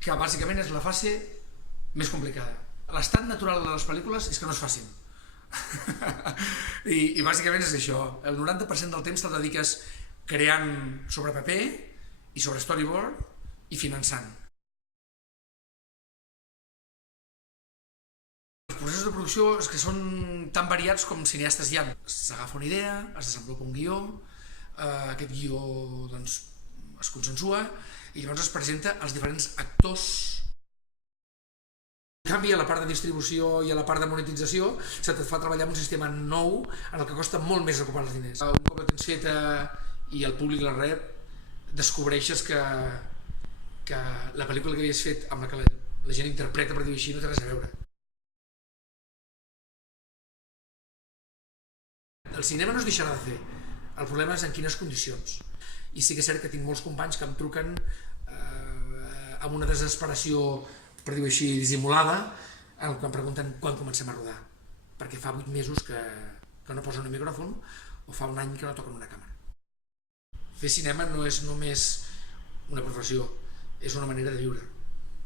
que bàsicament és la fase més complicada. L'estat natural de les pel·lícules és que no es facin. I bàsicament és això. El 90% del temps te'l dediques creant sobre paper i sobre storyboard i finançant. Els processos de producció és que són tan variats com cineastes hi ha. S'agafa una idea, es desenvolupa un guió, aquest guió doncs, es consensua i llavors es presenta als diferents actors. En canvi, a la part de distribució i a la part de monetització se et fa treballar amb un sistema nou en el que costa molt més recuperar els diners. Un cop la tens feta i el públic la rep, descobreixes que la pel·lícula que havies fet amb la que la gent interpreta, per dir-ho així, no té res a veure. El cinema no es deixarà de fer, el problema és en quines condicions. I sí que és cert que tinc molts companys que em truquen amb una desesperació, per dir-ho així, dissimulada, en què em pregunten quan comencem a rodar, perquè fa 8 mesos que no posen un micròfon o fa un any que no toquen una càmera. Fer cinema no és només una professió, és una manera de viure.